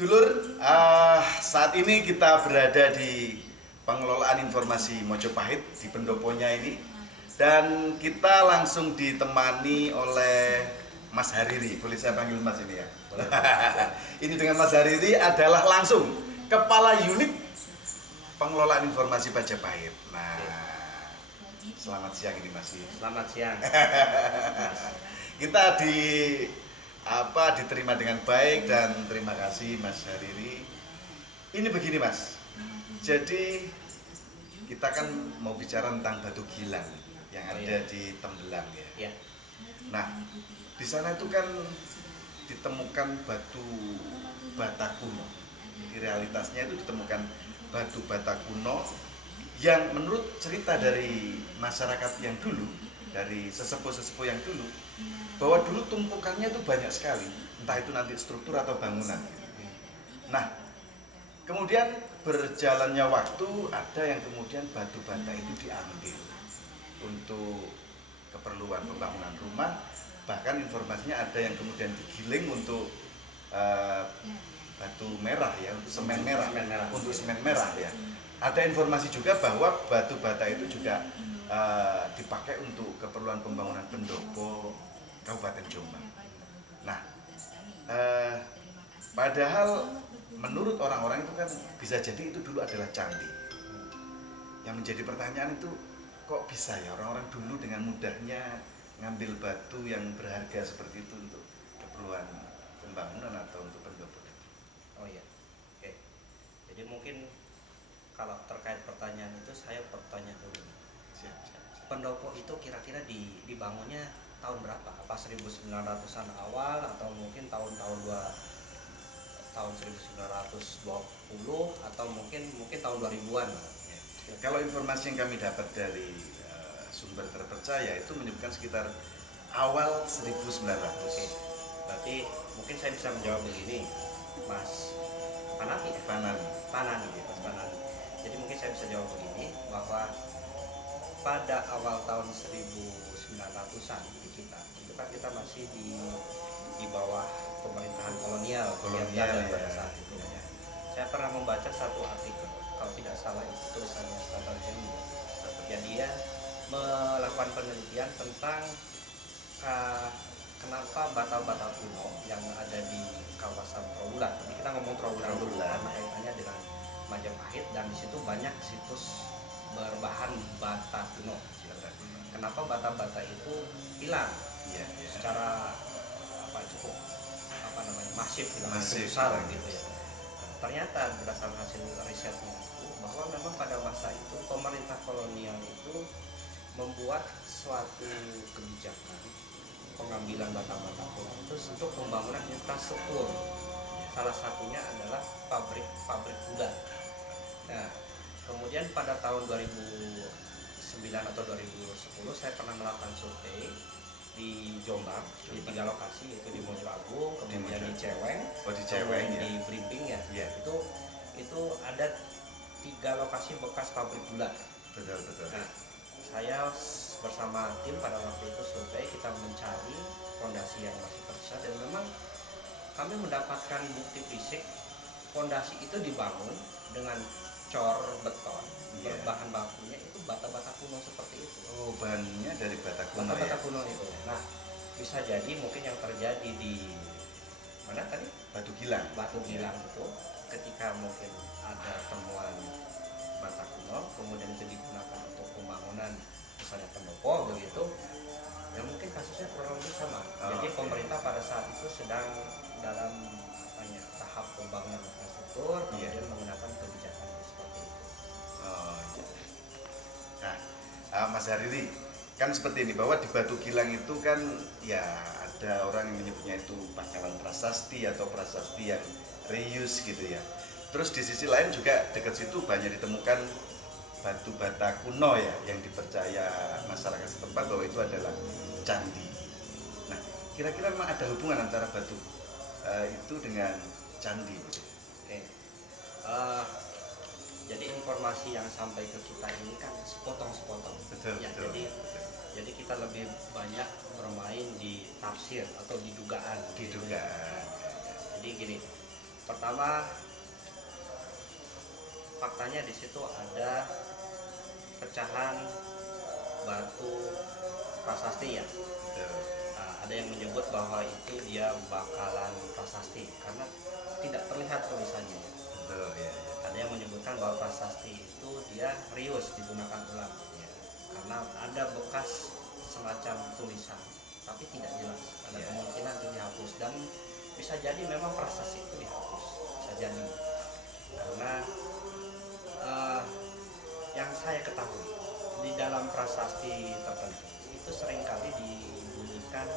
Dulur, saat ini kita berada di pengelolaan informasi Mojopahit di pendoponya ini, dan kita langsung ditemani oleh Mas Hariri. Boleh saya panggil Mas ini ya? Ini dengan Mas Hariri adalah langsung Kepala Unit Pengelolaan Informasi Majapahit. Nah, selamat siang ini Mas. Selamat siang. Kita diterima dengan baik dan terima kasih Mas Hariri. Ini begini Mas, jadi kita kan mau bicara tentang batu gilang yang ada di Tembelang ya. Ya. Nah, di sana itu kan ditemukan batu bata kuno. Di realitasnya itu ditemukan batu bata kuno yang menurut cerita dari masyarakat yang dulu, dari sesepuh-sesepuh yang dulu, bahwa dulu tumpukannya itu banyak sekali, entah itu nanti struktur atau bangunan. Nah, kemudian berjalannya waktu, ada yang kemudian batu bata itu diambil untuk keperluan pembangunan rumah, bahkan informasinya ada yang kemudian digiling untuk batu merah ya, untuk semen merah, untuk semen merah ya. Ada informasi juga bahwa batu bata itu juga dipakai untuk keperluan pembangunan pendopo Kabupaten Jombang. Nah, padahal menurut orang-orang itu kan bisa jadi itu dulu adalah candi. Yang menjadi pertanyaan itu, kok bisa ya orang-orang dulu dengan mudahnya ngambil batu yang berharga seperti itu untuk keperluan pembangunan atau untuk pendopo? Oh iya. Oke. Jadi mungkin kalau terkait pertanyaan itu saya bertanya dulu. Pendopo itu kira-kira dibangunnya tahun berapa? Apa 1900-an awal atau mungkin tahun 1920 atau mungkin tahun 2000-an? Ya. Kalau informasi yang kami dapat dari sumber terpercaya itu menyebutkan sekitar awal 1900. Oke. Berarti mungkin saya bisa menjawab begini, Mas Panani. Mas Panani. Jadi mungkin saya bisa jawab begini, bahwa pada awal tahun 1900-an di kita, itu kan kita masih di bawah pemerintahan kolonial ya. Pada saat itu ya. Saya pernah membaca satu artikel, kalau tidak salah itu tulisannya Stater Jeni. Ya, dia melakukan penelitian tentang kenapa bata-bata kuno yang ada di kawasan Trawulan. Jadi kita ngomong Trawulan dulu karena kaitannya dengan Majapahit, dan di situ banyak situs berbahan bata kuno. Kenapa bata-bata itu hilang secara cukup masif besar gitu ya. Ternyata berdasarkan hasil risetnya itu, bahwa memang pada masa itu pemerintah kolonial itu membuat suatu kebijakan pengambilan bata-bata kuno itu untuk pembangunan infrastruktur. Salah satunya adalah pabrik gula. Nah, kemudian pada tahun 2009 atau 2010 saya pernah melakukan survei di Jombang di 3 lokasi, yaitu di Mojo Agung, kemudian di Ceweng, di Blimbing ya. Itu ada 3 lokasi bekas pabrik gula. Betul. Nah, saya bersama tim pada waktu itu survei, kita mencari fondasi yang masih tersisa, dan memang kami mendapatkan bukti fisik fondasi itu dibangun dengan cor beton, bahan bakunya itu bata-bata kuno seperti itu. Oh, bahannya dari bata kuno. Bata-bata kuno itu. Nah, bisa jadi mungkin yang terjadi di mana tadi? Batu gilang itu, ketika mungkin ada temuan bata kuno, kemudian itu digunakan untuk pembangunan misalnya pendopo begitu, ya mungkin kasusnya kurang lebih sama. Jadi pemerintah pada saat itu sedang dalam tahap pembangunan infrastruktur, kemudian menggunakan kebijakan seperti itu. Nah, Mas Hariri, kan seperti ini, bahwa di Batu Gilang itu kan ya ada orang yang menyebutnya itu pangkalan prasasti atau prasasti yang reuse gitu ya. Terus di sisi lain juga dekat situ banyak ditemukan batu bata kuno ya, yang dipercaya masyarakat setempat bahwa itu adalah candi. Nah, kira-kira memang ada hubungan antara batu itu dengan candi? Oke. Jadi informasi yang sampai ke kita ini kan sepotong-sepotong. Betul. Jadi kita lebih banyak bermain di tafsir atau di dugaan. Didugaan. Jadi gini, Pertama, faktanya di situ ada pecahan batu prasasti ya. Betul. Nah, ada yang menyebut bahwa itu dia bakalan prasasti karena tidak terlihat tulisannya. Betul, ya. Ada yang menyebutkan bahwa prasasti itu dia rius digunakan ulang ya. Karena ada bekas semacam tulisan tapi tidak jelas. Ada Ya. kemungkinan itu dihapus dan bisa jadi memang prasasti itu dihapus. Bisa jadi karena yang saya ketahui di dalam prasasti tertentu itu seringkali dibunyikan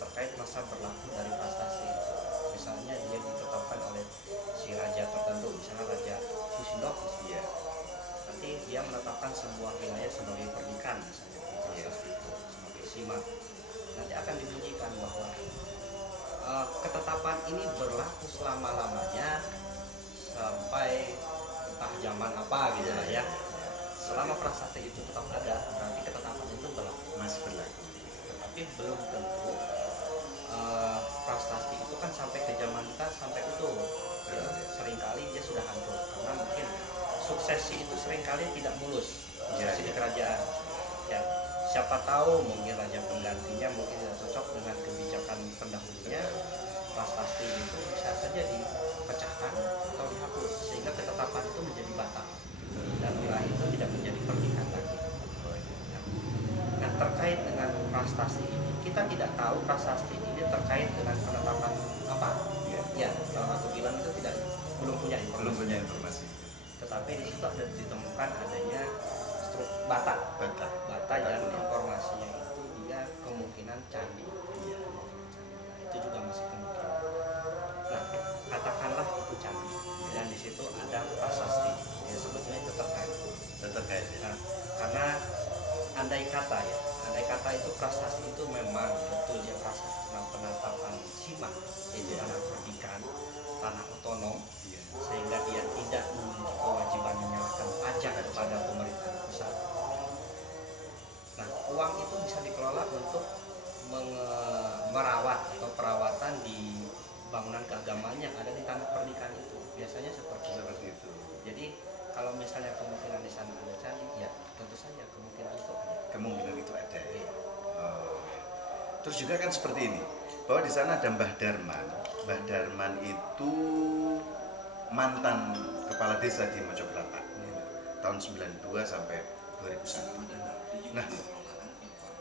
terkait masa berlaku dari prasasti itu. Misalnya dia ditetapkan oleh si raja tertentu, misalnya Raja Kusindok, Iya. nanti dia menetapkan sebuah wilayah sebagai pernikahan misalnya di prasasti itu sebagai sima. Nanti akan dibunyikan bahwa ketetapan ini berlaku selama-lamanya sampai entah zaman apa gitu lah ya. Selama prasasti itu tetap ada, berarti ketetapan itu berlaku. Masih berlaku. Tapi belum tentu prasasti itu kan sampai ke zaman kita sampai utuh. Ya, seringkali dia sudah hancur karena mungkin suksesi itu seringkali tidak mulus. Suksesi di kerajaan. Ya, siapa tahu mungkin raja penggantinya mungkin tidak cocok dengan kebijakan pendahulunya. Prasasti itu bisa saja dipecahkan atau dihapus sehingga ketetapan itu menjadi batal dan wilayah itu tidak menjadi pernikahan lagi. Nah, terkait dengan prasasti ini kita tidak tahu prasasti ini terkait dengan penetapan apa. Ya, kalau aku bilang itu belum punya informasi. Belum punya informasi. Tetapi di situ ada ditemukan adanya bata yang informasinya itu dia kemungkinan candi. Iya. Itu juga masih kemungkinan. Nah, katakanlah itu candi dan di situ ada prasasti. Ya sebetulnya itu terkait. Terkait. Ya. Nah, karena andai kata itu prasasti itu memang betul dia prasasti penetapan sima, itu tanah perdikan, tanah otonom, Iya. sehingga dia tidak memiliki kewajiban menyerahkan pajak kepada pemerintah pusat. Nah, uang itu bisa dikelola untuk merawat atau perawatan di bangunan keagamaan yang ada di tanah pernikahan itu. Biasanya seperti itu. Jadi kalau misalnya kemungkinan di sana ada candi, ya tentu saja kemungkinan itu ada. Kemungkinan itu ada. Iya. Oh. Terus juga kan seperti ini, bahwa di sana ada Mbah Darman. Mbah Darman itu mantan kepala desa di Mojokerto tahun 92 sampai 2001. Nah,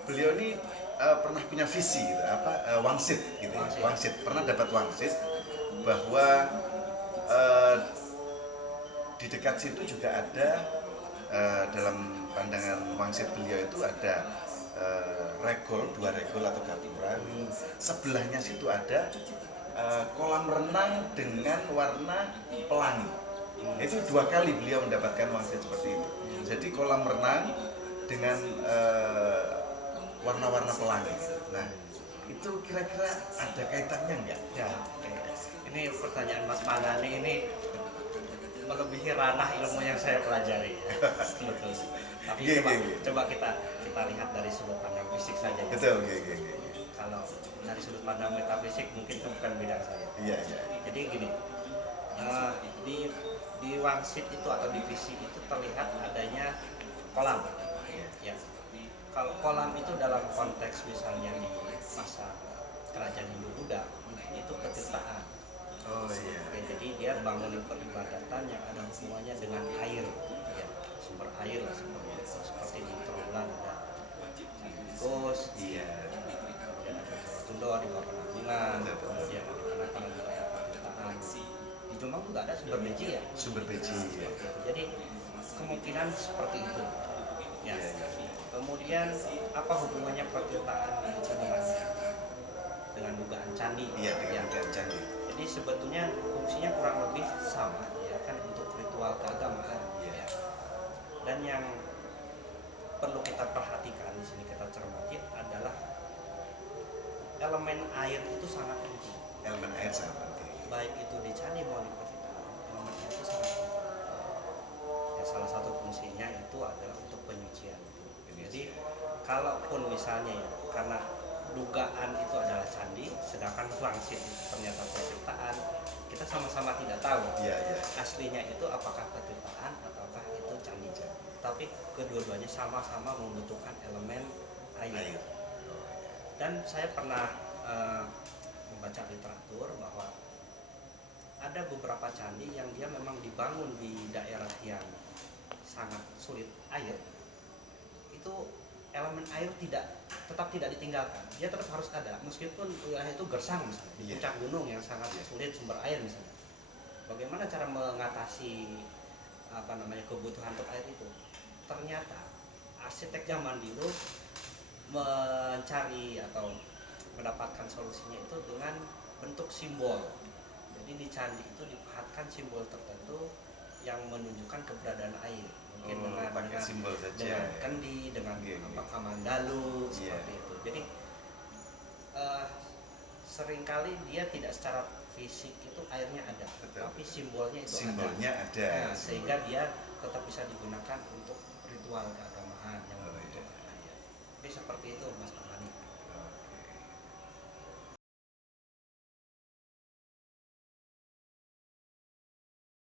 beliau ini pernah punya visi gitu, wangsit gitu ya. Wangsit, pernah dapat wangsit bahwa di dekat situ juga ada dalam pandangan wangsit beliau itu ada regol, 2 regol atau gapura. Sebelahnya situ ada kolam renang dengan warna pelangi. Itu 2 kali beliau mendapatkan wangsit seperti itu. Jadi kolam renang dengan warna-warna pelangi. Nah, itu kira-kira ada kaitannya enggak? Ya, ini pertanyaan Mas Panani ini melebihi ranah ilmu yang saya pelajari. Betul. Tapi coba kita lihat dari sudut pandang fisik saja. Betul. Kalau dari sudut pandang metafisik mungkin itu bukan bidang saya. Iya. Jadi gini, di wangsit itu atau di visi itu terlihat adanya kolam. Ya. Kalau kolam itu dalam konteks misalnya di masa kerajaan Hindu-Buddha itu ketirtaan. Oh iya. Oke, jadi dia bangunan peribadatan yang ada hubungannya dengan air, ya, sumber air lah seperti di Trawulan ada Candi Iya. kemudian ada Tundo di bawah Penanggungan, kemudian di Tanah juga ada pertirtaan. Di Jombang juga ada sumber beji ya. Sumber beji. Ya. Jadi kemungkinan seperti itu. Ya. Kemudian apa hubungannya pertirtaan itu dengan dugaan candi? Iya, dengan dugaan candi. Jadi sebetulnya fungsinya kurang lebih sama ya kan untuk ritual keagamaan ya. Dan yang perlu kita perhatikan di sini kita cermati adalah elemen air itu sangat penting. Elemen air sangat penting. Baik itu di candi maupun di pertirtaan, elemen air itu sangat penting. Ya, salah satu fungsinya itu adalah untuk penyucian. Jadi kalaupun misalnya ya karena dugaan itu adalah candi, sedangkan wangsit itu ternyata perciptaan, kita sama-sama tidak tahu Iya, iya. aslinya itu apakah ketirtaan ataukah itu candi. Tapi kedua-duanya sama-sama membutuhkan elemen air. Air. Dan saya pernah membaca literatur bahwa ada beberapa candi yang dia memang dibangun di daerah yang sangat sulit air. Itu elemen air tetap tidak ditinggalkan. Dia tetap harus ada meskipun wilayah itu gersang misalnya, di puncak gunung yang sangat sulit sumber air misalnya. Bagaimana cara mengatasi kebutuhan untuk air itu? Ternyata arsitek zaman dulu mencari atau mendapatkan solusinya itu dengan bentuk simbol. Jadi di candi itu dipahatkan simbol tertentu yang menunjukkan keberadaan air. Mungkin dengan simbol saja. Dengan kendi, dengan kamandalu seperti itu. Jadi seringkali dia tidak secara fisik itu airnya ada, tapi simbolnya itu ada. Nah, sehingga dia tetap bisa digunakan untuk ritual keagamaan yang membutuhkan air. Jadi seperti itu Mas Pamani.